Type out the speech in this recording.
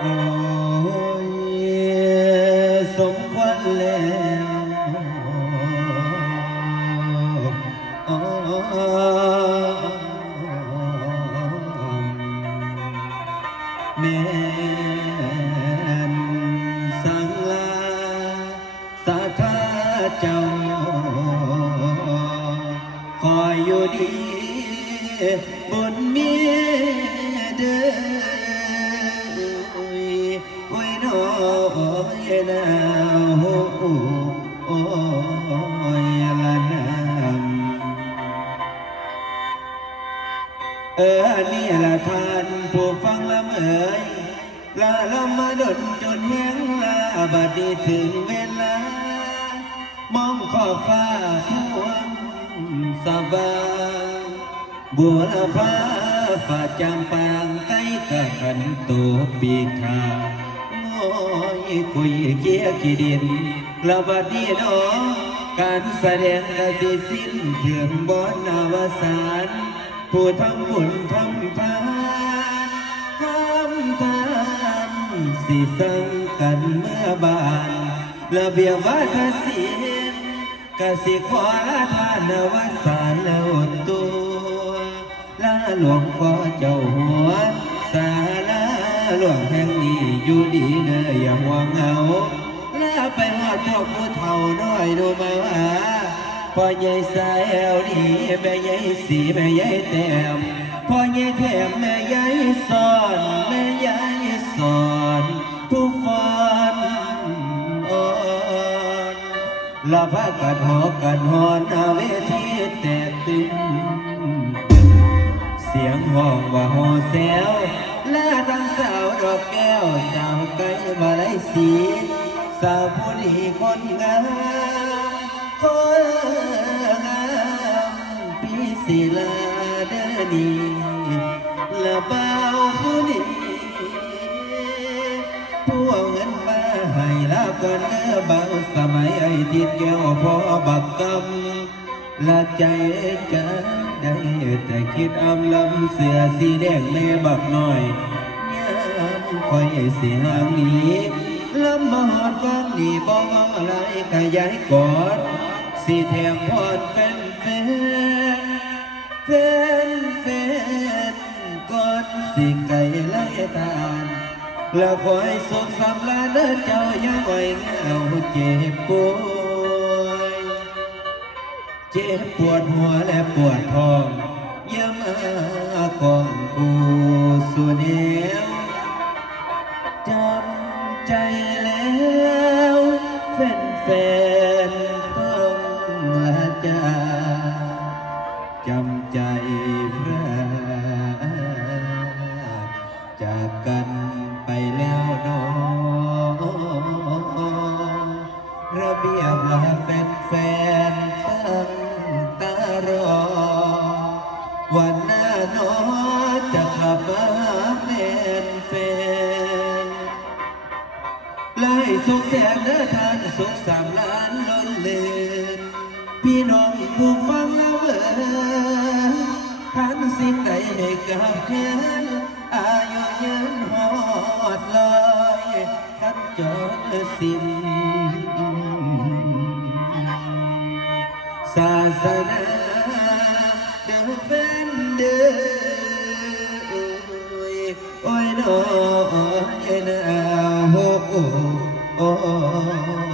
โอ้ยสมควรแล้วโอ้แม่นสังลาสาธาเจ้า คอยอยู่ดีบนเมียเด้อ เออนี่ละท่านผู้ฟังละเมยละละมาดนจนแห้งละบัดนี้ถึงเวลา มองขอบฟ้าทวงสบายบัวละฟ้าฝ่าจางปางใกล้กะขันตัวปีกขาโง่ยคุยเกี้ยขี้ดินละบัดนี้น้องการแสดงกสิสิ้นเถื่อนบอนอาวสานผู้ทำบุญทำทานทำทานสิสังกันเมื่อบานระเบียบวัฒนศิลป์กสิขอละทานวสารแล้วตัวลาหลวงพ่อเจ้าหัว สาลาหลวงแห่งนี้อยู่ดีเด้ออย่าห่วงเหงาลาไปหอดพวกผู้เฒ่าน้อยดูมาว่าพ่อใหญ่สายแอวดีแม่ใหญ่สีแม่ใหญ่แต้มพ่อใหญ่แถมแม่ใหญ่สอนแม่ใหญ่สอนผู้ฟันอ่อนละพากันหอกันหอนอาเวทีแตกตึงเสียงห้องว่าหอแซว สาวผู้ดีคนงามคนงามพี่ศิลาเดอนีละเบาผู้นี้พวกเงินมาให้ลาก่อนเด้อบาสมัยไอ้ติดแก้วพอบักกำละใจจะได้แต่คิดอำลำเสือสีแดงแม่บักหน้อยยามคอยเสียงนี้ ลำมาหอดบ้านนี่บอกอะไรขยายกอดสีแถมพอดเป็นแฟนเฟนเฟนก่อนสิไก่ไล่ตาลแล้วคอยสุขสำลาเด้อเจ้าย่าไว้เหงาเจ็บปวยเจ็บปวดหัวและปวดท้องยามากองกูสุเดี แล้วแฟนแฟนๆต้องละจาจำใจพระจากกันไปแล้วน้องระเบียบละแฟนแฟนๆตั้งตารอ วันหน้าน้อจะกลับมา ๆไล่สุขแสนเด้อทานสุขสามล้านล้นเลนพี่น้องผู้ฟังแล้วเออทันสิ่งใดให้กับแค้นอายุยืนหอดลอยทันจอดสิ้นศาสนาเดินเป็นเดินโอ้ยน้อยนะโอ้โอ้ โ